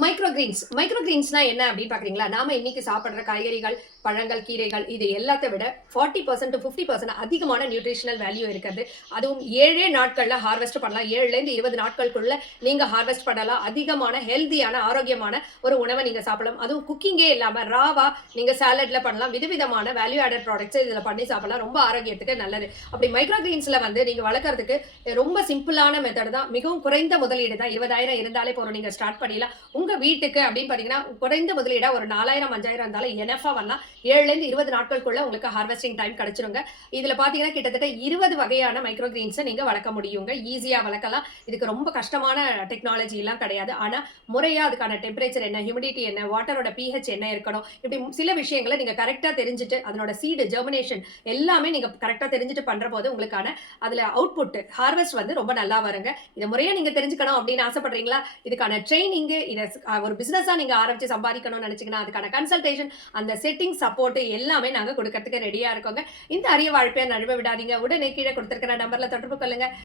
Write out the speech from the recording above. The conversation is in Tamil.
மைக்ரோ கிரீன்ஸ்னா என்ன அப்படின்னு பாக்குறீங்களா? நாம இன்னைக்கு சாப்பிடுற காய்கறிகள், பழங்கள், கீரைகள் இது எல்லாத்த விட 40% to 50% அதிகமான நியூட்ரிஷனல் வேல்யூ இருக்குது. அதுவும் 7 நாட்கள்ல ஹார்வெஸ்ட் பண்ணலாம். 7லேருந்து 20 நாட்களுக்குள்ள நீங்க ஹார்வெஸ்ட் பண்ணலாம். அதிகமான ஹெல்தியான, ஆரோக்கியமான ஒரு உணவ நீங்க சாப்பிடலாம். அதுவும் குக்கிங்கே இல்லாம ராவா நீங்க சாலட்ல பண்ணலாம். விதவிதமான வேல்யூ ஆடட் ப்ராடக்ட்ஸ் இதுல பண்ணி சாப்பிடலாம். ரொம்ப ஆரோக்கியத்துக்கு நல்லது. அப்படி மைக்ரோ கிரீன்ஸ்ல வந்து நீங்க வளர்க்கறதுக்கு ரொம்ப சிம்பிளான மெத்தட் தான். மிகவும் குறைந்த முதலீடு தான். 20,000 இருந்தாலே போதும். நீங்க ஸ்டார்ட் பண்ணிடலாம். உங்க வீட்டுக்கு அப்படின்னு பாத்தீங்கன்னா குறைந்த முதலீடா ஒரு 4,000 5,000 இருந்தாலும் எனஃபா வரலாம். 7லேருந்து 20 நாட்களுக்குள்ள உங்களுக்கு ஹார்வெஸ்டிங் டைம் கிடைச்சிருங்க. இதுல பாத்தீங்கன்னா கிட்டத்தட்ட 20 வகையான மைக்ரோ கிரீன்ஸை நீங்க வளர்க்க முடியுங்க. ஈஸியா வளர்க்கலாம். இதுக்கு ரொம்ப கஷ்டமான டெக்னாலஜி எல்லாம் கிடையாது. ஆனா முறையா அதுக்கான டெம்பரேச்சர் என்ன, ஹியூமிடிட்டி என்ன, வாட்டரோட pH என்ன இருக்கணும், இப்படி சில விஷயங்களை நீங்க கரெக்டா தெரிஞ்சுட்டு அதனோட சீடு ஜெர்மினேஷன் எல்லாமே நீங்க கரெக்டா தெரிஞ்சுட்டு பண்ற போது உங்களுக்கான அதுல அவுட்புட் ஹார்வெஸ்ட் வந்து ரொம்ப நல்லா வருங்க. இதை முறையா நீங்க தெரிஞ்சுக்கணும் அப்படின்னு ஆசைப்படுறீங்களா? இதுக்கான ட்ரைனிங் இதை ஒரு பிசினஸா நீங்க ஆரம்பிச்சு சம்பாதிக்கணும்னு நினைச்சீங்கன்னா அதுக்கான கன்சல்டேஷன், அந்த செட்டிங் சப்போர்ட் எல்லாமே நாங்க கொடுக்கறதுக்கு ரெடியா இருக்கோங்க. இந்த அரிய வாழ்க்கையை நழுவ விடாதீங்க. உடனே கீழே கொடுத்திருக்கிற நம்பர்ல தொடர்பு கொள்ளுங்க.